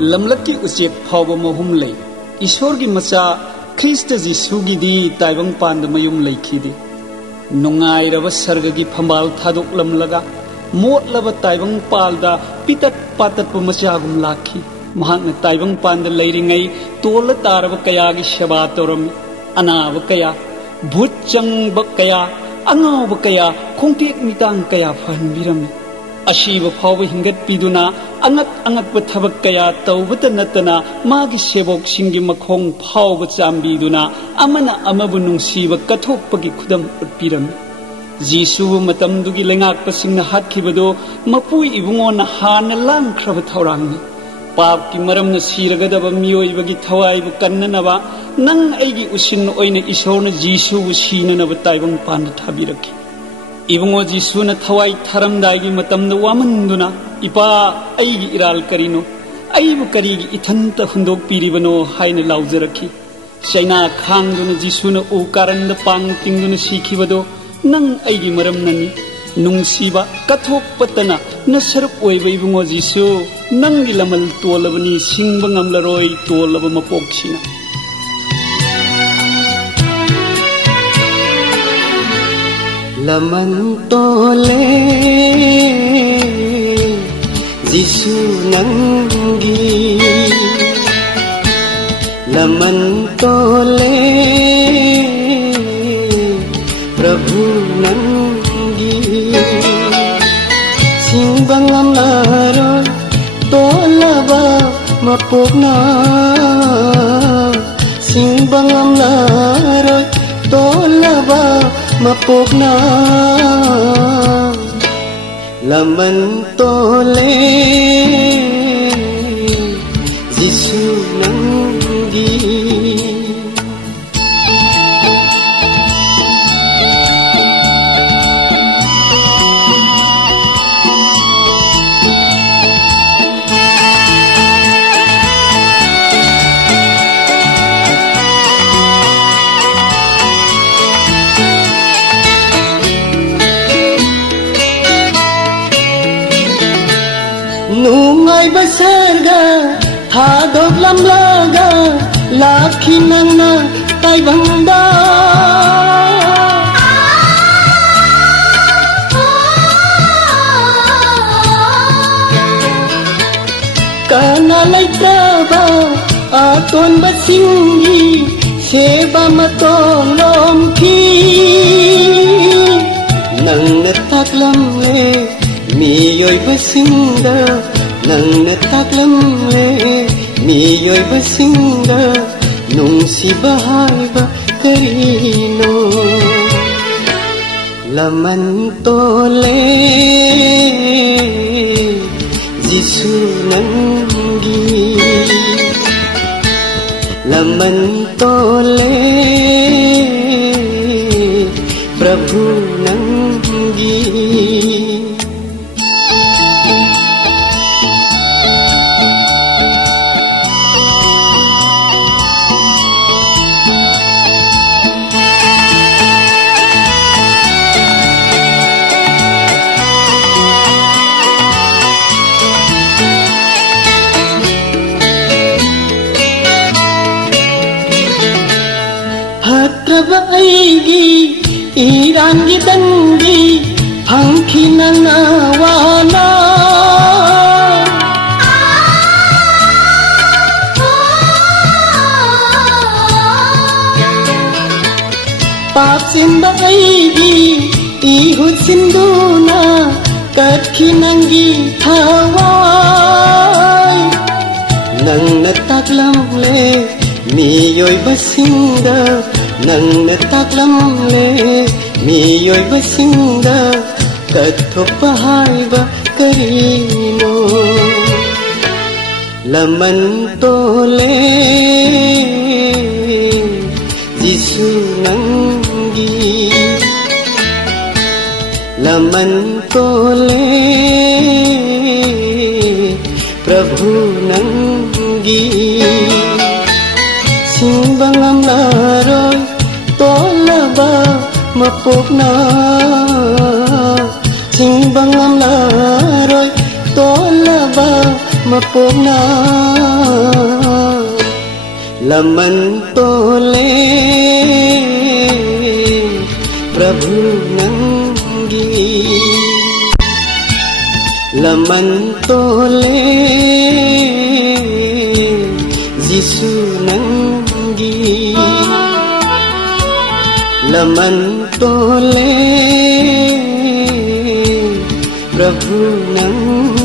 लमलक की उचेक फाव महूम ले ईश्वर की मचा ख्रीष्ट जीशु की दी ताइबंग पांद मयूम लेखीदी नुंगाइरब सर्ग की फंबाल थादोकलमलगा मोटलब ताइबंग पालदा पितट पातट मचागुम लाखी महान ताइबंग पांद लेरिंगई तोल तारब कया की सेवा तौरमी अनाब कया भूत चंब कया अंगाब कया खोंटेक मितांग कया फहनबिरमी अशीब फाव हिंगत पीदुना अंगक अंगक थबक कया तौबत नतना मागी सेवोक सिंगी मखोंग फाव चांबीदुना अमना अमबु नुंसीब कथोकपगी खुदम उत्पीरमी जीसु मतमदुगी लेंगाकपसिंगना हातखिबदो मपुई इबुंगोना हान लांख्रब थौरांगनी पाप की मरमना सीरगदब मियोइबगी थवाइबु कन्ननबा नंग एगी उसिन ओइने ईश्वरना जीसुबु सीननब ताइबंग पांद थाबिरखी इबुंगो जीसुना थवाई थरमदाइगी मतमदा वामन्दुना इपा एगी इराल करिनो अइबु करिगी इथंत हुंदोक पीरिबनो हाइने लाउजरखी चैना खांगदुना जीसुना उ कारंद पांग तिंगदुना सीखिबदो नंग एगी मरमननी नुंसीबा कथोकपतना नसरुक ओइबा इबुंगो जीसु नंगी लमल तोलबनी सिंगबा ngamlaroy तोलब मपोकसिना लमन तोले जीसु नंगी लमन तोले प्रभु नंगी सिंबंगम लारो तोलबा मपोकना सिंबंगम लारो तोलबा मपोकना लमन तोले जीसु नंगी nungai basarga hadok lamlaga lakhi nangna taibangda kana laitraba aton basingi seba matong lomki nang nataklam le miyoy basinda nang nataklam le miyoy basinda nung si bahay ba karino laman tole Jisu nanggi laman tole Prabhu nanggi Aigi irangi dandi hangkina nawana Papsimba aigi ihut sinduna katkinangi thawai nang nataklam le miyoy basinda nang nataklam le miyoy basinda kathopahay ba karino laman tole Jisu nanggi laman tole Prabhu nanggi simbangam laroy tolaba mapokna simbangam laroy tolaba mapokna लमन तोले प्रभु नंगी लमन तोले यीशु नंगी लमन तोले प्रभु नंगी